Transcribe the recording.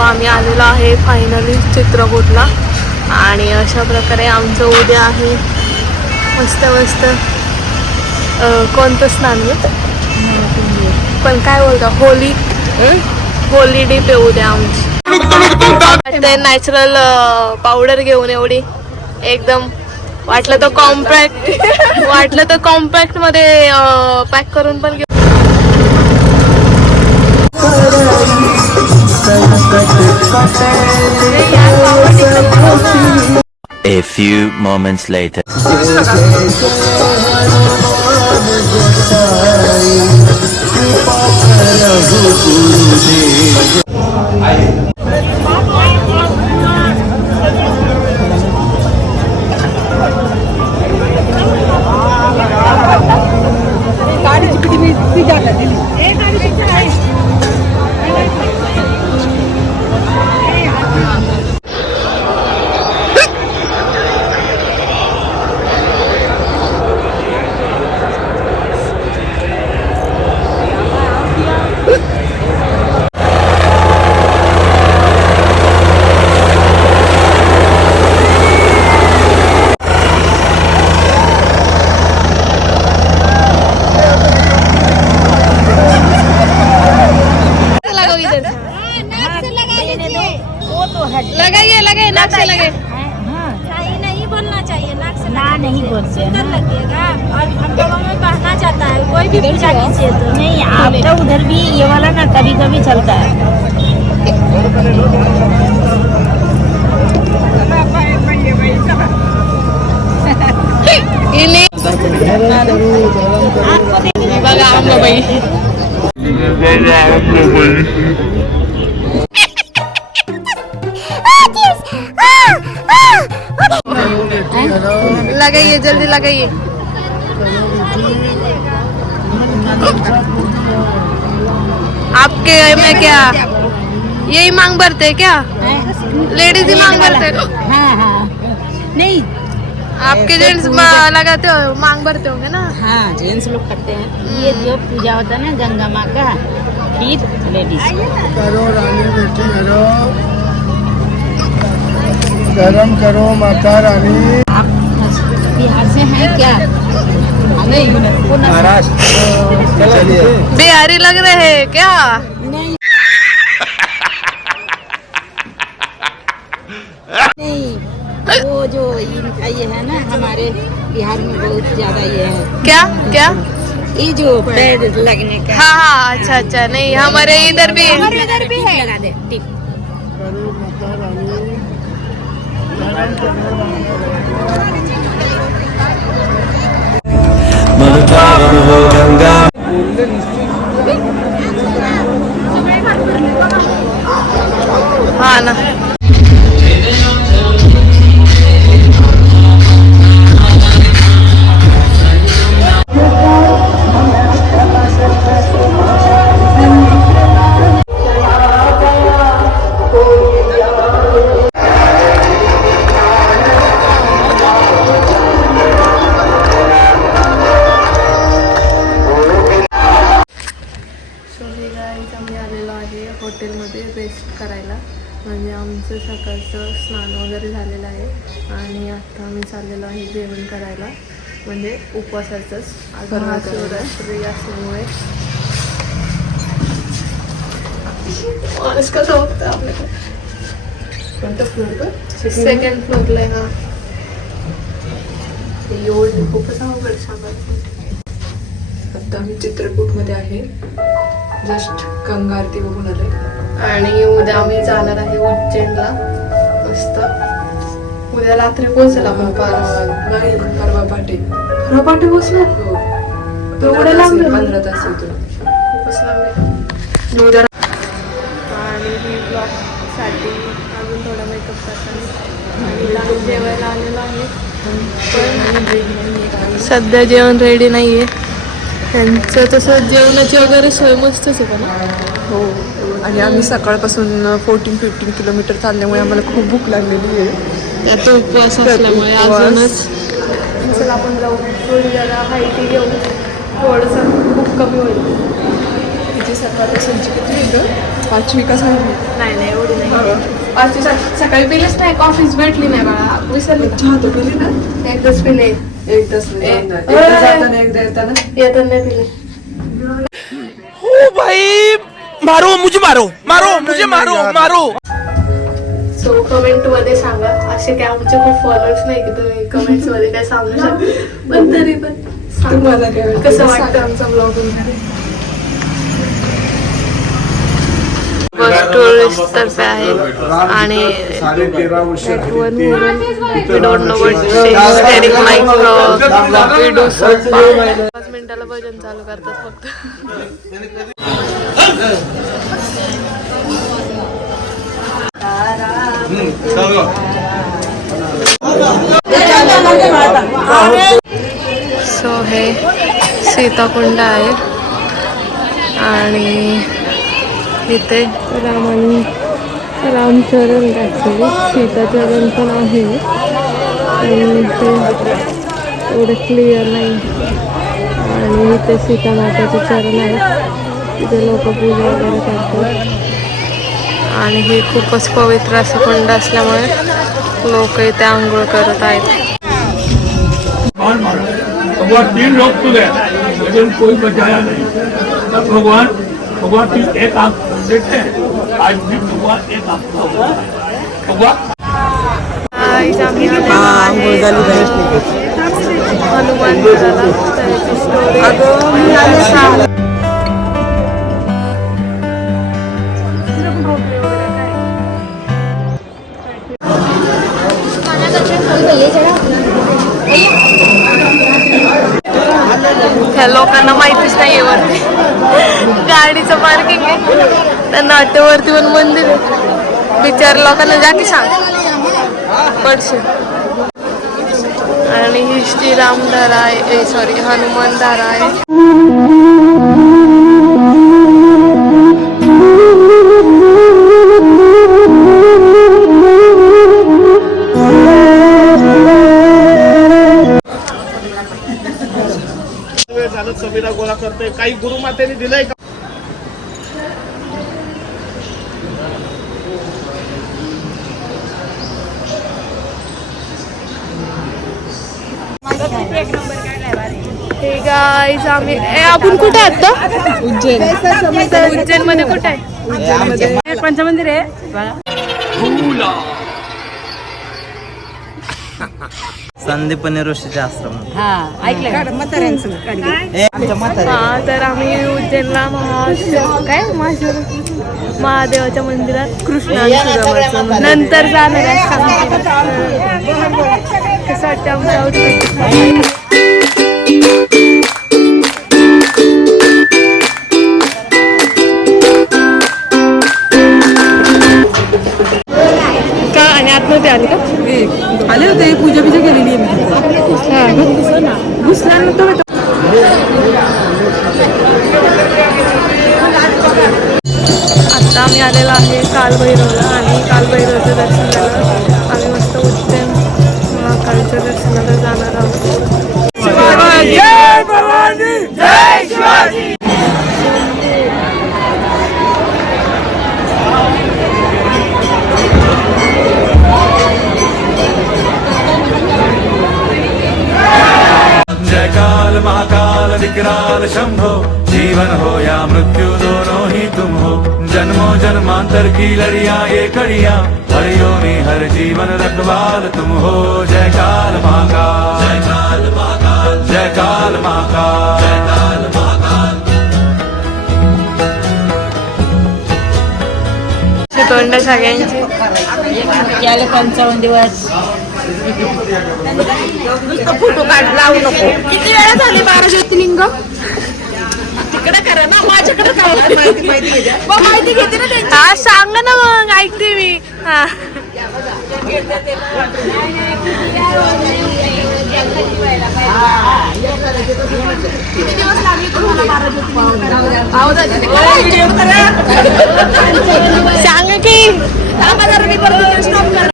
आम्ही आलेलो आहे फायनली चित्रकूटला आणि अशा प्रकारे आमचं उद्या आहे मस्त मस्त कोणतं स्नान पण काय बोलता होली डे उद्या आमची ते नॅचरल पावडर घेऊन एवढी एकदम वाटलं तर कॉम्पॅक्ट मध्ये पॅक करून पण घेऊ. A few moments later. लगाइए नाक से लगे। नहीं बोलना चाहिए, नाक से ना नहीं बोलते हैं, लगेगा। और हम लोगों में कहना चाहता है कोई भी पूजा कीजिए तो नहीं, आप तो उधर भी ये वाला ना कभी कभी चलता है। लगाइए जल्दी लगाइए। आपके में क्या यही मांग भरते क्या? लेडीज ही मांग भरते? हाँ हाँ नहीं, आपके जेंट्स लगाते हो मांग भरते होंगे ना? हाँ जेंट्स लोग करते हैं। ये जो पूजा होता है ना गंगा माँ का, फिर लेडीज करो रानी बेटी करो, गरम करो माता रानी। आप बिहार से हैं क्या? नहीं, महाराष्ट्र। चलिए बिहारी लग रहे हैं क्या? नहीं नहीं, वो जो इनका ये है ना, हमारे बिहार में बहुत ज्यादा ये है। क्या क्या? ये जो पैर लगने का। हाँ हाँ अच्छा अच्छा, नहीं हमारे इधर भी इधर भी है, लगा दे टिप। करो माता रानी, गरम करो हाँ ना। आम्ही आलेलो आहे हॉटेलमध्ये रेस्ट करायला, म्हणजे आमचं सकाळचं स्नान वगैरे झालेलं आहे आणि आता आम्ही चाललेलो आहे जेवण करायला, म्हणजे उपवासाचंच आज महाशिवरात्री असल्यामुळे. माणूस कसं बघतं आपल्याकडे? कोणत्या फ्लोअरवर? सेकंड फ्लोअरला आहे. हा एवढं खूपच अवघड सांगायचं. आता आम्ही चित्रकूटमध्ये आहे, जस्ट गंगा आरती बघून आले आणि उद्या आम्ही जाणार आहे उज्जैनला. मस्त उद्या रात्री पोहोचेल आपण. नाही परवा पहाटे पोहोचणार. हो तेवढं लांब 15 तास होतो, खूपच लांब. उद्या आणि ही ब्लॉगसाठी अजून थोडा मेकअप करताना आणि लहान जेवायला आलेलो आहे, पण सध्या जेवण रेडी नाही आहे. त्यांचं तसं जेवणाची वगैरे सोय मस्तच आहे ना. हो, आणि आम्ही सकाळपासून 14-15 किलोमीटर चालल्यामुळे आम्हाला खूप भूक लागलेली आहे. त्यात उपवास असल्यामुळे अजूनच. चला आपण जाऊ, थोडी जरा हायटी घेऊ, थोडंसं खूप कमी होईल. तिची सकाळपासूनची किती येतं 5वी का 6वी? नाही एवढी नाही. 5वी सकाळी पिलीच नाही, कॉफीच भेटली नाही बाळा, विसरली. चहा तर पिली ना एकदाच पिले. एकदाच नाही, एकदा जाताना एकदा येताना. येताना नाही पिले. सो कमेंट मध्ये सांगा. असे काय आमचे खूप फॉलोअर्स नाही की तुम्ही कमेंट्स मध्ये काय सांगू शकता, पण तरी पण तुम्हाला काय वाटतं? कसं वाटतं सांगा. आमचा ब्लॉग वगैरे. बस टुरिस्ट तर्फे आहे आणि we don't know what to say. Staring like we do so. 5 मिनिटाला भजन चालू करतात फक्त. सो हे सीताकुंड आहे आणि इथे रामचरण ॲक्च्युली सीताचरण पण आहे आणि इथे एवढं क्लिअर नाही आणि इथे सीतामाताचे चरण आहेत, तिथे लोक पूजा वगैरे करतात आणि हे खूपच पवित्र असं कुंड असल्यामुळे लोक इथे आंघोळ करत आहेत. भगवान 3 लोग खुले लेकिन कोई बचाया नहीं. तब भगवान की एक आंख देखते हैं. आज भी भगवान एक आंख भगवान हनुमान त्याची स्टोरी. ह्या लोकांना माहितीच नाहीये वरती गाडीचं पार्किंग आहे, त्यांना वाटतं वरती पण मंदिर आहे. बिचार लोकांना जा की सांग पडशील. आणि ही श्रीरामधारा आहे, सॉरी हनुमान धारा आहे. समीरा गोळा करते. काही गुरुमातेने दिलंय का? हे गाईज आम्ही आपण कुठे आता उज्जैन मध्ये कुठे आहे? पंचमंदिर आहे. संदीपनी ऋषीचे आश्रम. ऐकलं हा, तर आम्ही उज्जैनला महादेवाच्या मंदिरात कृष्ण नंतर जाणार आहे. कसं वाटतं आमच्या आउटफिट? का आणि आतमध्ये आली का? आले होते, पूजा बिजा केलेली आहे मी. घुसला ना तो. आता आम्ही आलेलो आहे कालभैरवला आणि कालभैरवचं दर्शन झालं. आम्ही मस्त उज्जैन महाकालच्या दर्शनाला जाणार आहोत. जय भवानी, जय शिवाजी. जय काल महाकाल विकराल शंभो. जीवन हो या मृत्यु दोनों ही तुम हो. जन्मों जन्मांतर की लड़िया ये कड़िया. हर योनि हर जीवन रखवाल तुम हो. जय काल महाकाल, जय काल महाकाल, जय काल महाकाल, जय काल महाकाल. तोंड सगळ्यांची. याला 55 दिवस फोटो काढ, लावू नको. किती वेळा झाले 12 ज्योतिर्लिंग? तिकडे करा ना, माझ्याकडे काय माहिती घेते ना त्यांची. हा सांग ना मग, ऐकते मी. हा किती दिवस लागले तुम्हाला 12 ज्योतिर्लिंग? सांग की. मी परत स्टॉप कर.